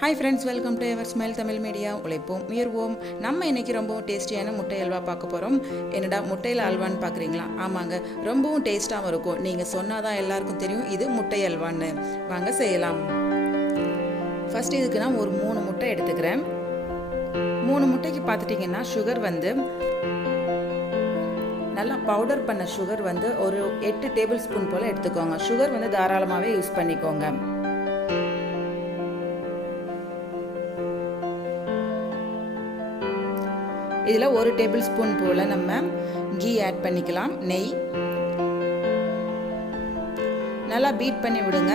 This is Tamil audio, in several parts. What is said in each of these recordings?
Hi friends, welcome to Eversmile Tamil Media. உழைப்போம் உயர்வோம். நம்ம இன்னைக்கு ரொம்பவும் டேஸ்டியான முட்டை அல்வா பார்க்க போறோம். என்னடா முட்டையில அல்வான்னு பார்க்குறீங்களா? ஆமாங்க, ரொம்பவும் டேஸ்டாகவும் இருக்கும். நீங்க சொன்னாதான் எல்லாருக்கும் தெரியும் இது முட்டை அல்வான்னு. வாங்க செய்யலாம். ஃபர்ஸ்ட் இதுக்கு நான் ஒரு 3 முட்டை எடுத்துக்கிறேன். 3 முட்டைக்கு பார்த்துட்டிங்கன்னா சுகர் வந்து நல்லா பவுடர் பண்ண சுகர் வந்து ஒரு 8 டேபிள் ஸ்பூன் போல் எடுத்துக்கோங்க. சுகர் வந்து தாராளமாகவே யூஸ் பண்ணிக்கோங்க. இதில் 1 டேபிள் ஸ்பூன் போல் நம்ம கீ ஆட் பண்ணிக்கலாம். நெய் நல்லா பீட் பண்ணி விடுங்க.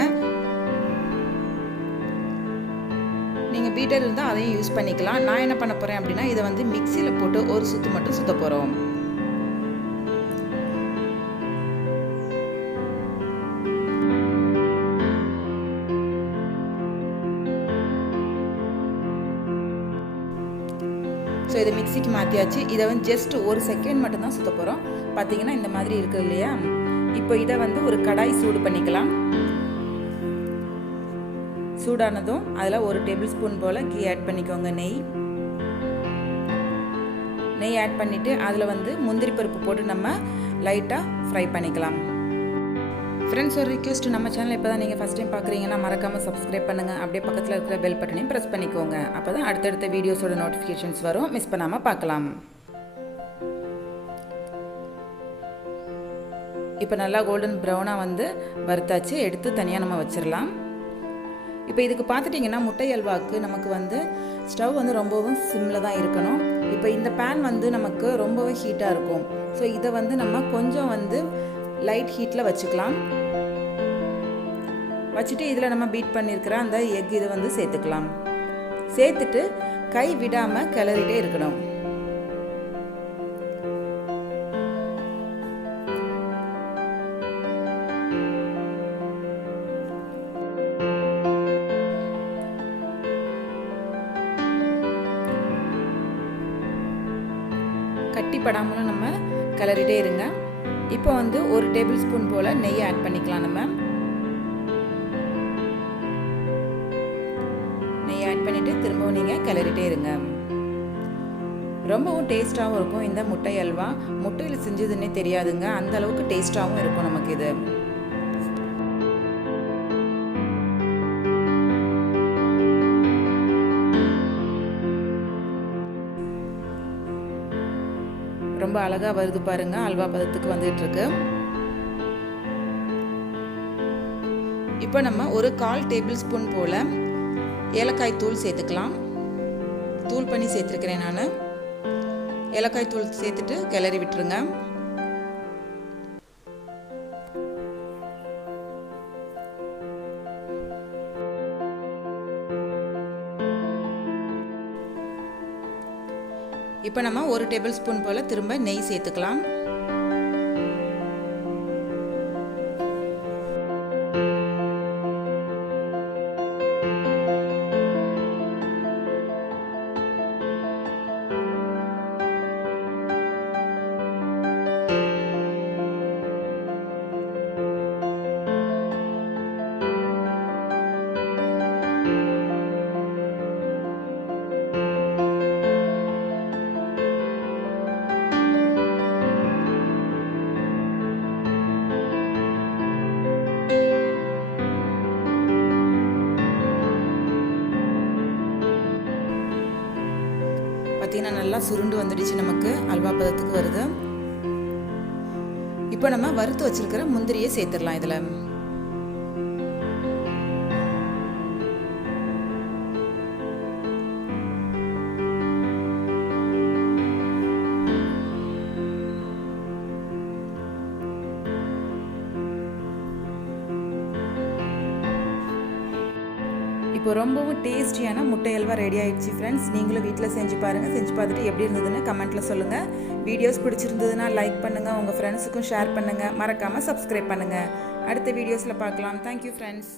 நீங்கள் பீட்டர் இருந்தால் அதையும் யூஸ் பண்ணிக்கலாம். நான் என்ன பண்ண போகிறேன் அப்படின்னா இதை வந்து மிக்சியில் போட்டு ஒரு சுற்று மட்டும் சுற்ற போகிறோம். ஸோ இதை மிக்சிக்கு மாற்றியாச்சு. இதை வந்து ஜஸ்ட் ஒரு செகண்ட் மட்டும்தான் சுற்ற போகிறோம். பார்த்தீங்கன்னா இந்த மாதிரி இருக்குது இல்லையா? இப்போ இதை வந்து ஒரு கடாய் சூடு பண்ணிக்கலாம். சூடானதும் அதில் 1 டேபிள் ஸ்பூன் போல் கீ ஆட் பண்ணிக்கோங்க. நெய் ஆட் பண்ணிவிட்டு அதில் வந்து முந்திரி பருப்பு போட்டு நம்ம லைட்டாக ஃப்ரை பண்ணிக்கலாம். ஃப்ரெண்ட்ஸ், ஒரு ரிக்வெஸ்ட், நம்ம சேனல் இப்போ தான் நீங்கள் ஃபஸ்ட் டைம் பார்க்குறீங்கன்னா மறக்காமல் சப்ஸ்கிரைப் பண்ணுங்கள். அப்படியே பக்கத்தில் இருக்கிற பெல் பட்டனையும் ப்ரெஸ் பண்ணிக்கோங்க. அப்போ தான் அடுத்தடுத்த வீடியோஸோட நோட்டிஃபிகேஷன்ஸ் வரும். மிஸ் பண்ணாமல் பார்க்கலாம். இப்போ நல்லா கோல்டன் ப்ரௌனாக வந்து வறுத்தாச்சு. எடுத்து தனியாக நம்ம வச்சிடலாம். இப்போ இதுக்கு பார்த்துட்டிங்கன்னா முட்டை அல்வாவுக்கு நமக்கு வந்து ஸ்டவ் வந்து ரொம்பவும் சிம்மில் தான் இருக்கணும். இப்போ இந்த பேன் வந்து நமக்கு ரொம்பவே ஹீட்டாக இருக்கும். ஸோ இதை வந்து நம்ம கொஞ்சம் வந்து லைட் ஹீட்டில் வச்சுக்கலாம். வச்சுட்டு இதில் நம்ம பீட் பண்ணியிருக்கிற அந்த எக் இதை வந்து சேர்த்துக்கலாம். சேர்த்துட்டு கை விடாமல் கிளறிட்டே இருக்கணும். கட்டிப்படாமலும் நம்ம கிளறிட்டே இருங்க. இப்போ வந்து 1 டேபிள் ஸ்பூன் போல் நெய் ஆட் பண்ணிக்கலாம். நம்ம நெய் ஆட் பண்ணிவிட்டு திரும்பவும் நீங்கள் கிளறிட்டே இருங்க. ரொம்பவும் டேஸ்ட்டாகவும் இருக்கும் இந்த முட்டை அல்வா. முட்டையில் செஞ்சதுன்னே தெரியாதுங்க, அந்த அளவுக்கு டேஸ்ட்டாகவும் இருக்கும் நமக்கு இது. ரொம்ப அழகாக வருது பாருங்க. அல்வா பதத்துக்கு வந்துட்டு இருக்கு. இப்போ நம்ம ஒரு 1/4 டேபிள் ஸ்பூன் போல ஏலக்காய் தூள் சேர்த்துக்கலாம். தூள் பண்ணி சேர்த்துருக்கிறேன் நான். ஏலக்காய் தூள் சேர்த்துட்டு கிளறி விட்டுருங்க. இப்போ நம்ம 1 டேபிள் ஸ்பூன் போல் திரும்ப நெய் சேர்த்துக்கலாம். பார்த்தீங்கன்னா நல்லா சுருண்டு வந்துடுச்சு. நமக்கு அல்வா பதத்துக்கு வருது. இப்போ நம்ம வறுத்து வச்சிருக்கிற முந்திரியை சேர்த்துடலாம் இதில். இப்போ ரொம்பவும் டேஸ்டியான முட்டை அல்வா ரெடி ஆயிடுச்சு ஃப்ரெண்ட்ஸ். நீங்களும் வீட்டில் செஞ்சு பாருங்கள். செஞ்சு பார்த்துட்டு எப்படி இருந்ததுன்னு கமெண்ட்டில் சொல்லுங்கள். வீடியோஸ் பிடிச்சிருந்ததுன்னா லைக் பண்ணுங்கள், உங்கள் ஃப்ரெண்ட்ஸுக்கும் ஷேர் பண்ணுங்கள், மறக்காமல் சப்ஸ்கிரைப் பண்ணுங்கள். அடுத்த வீடியோஸில் பார்க்கலாம். Thank you friends.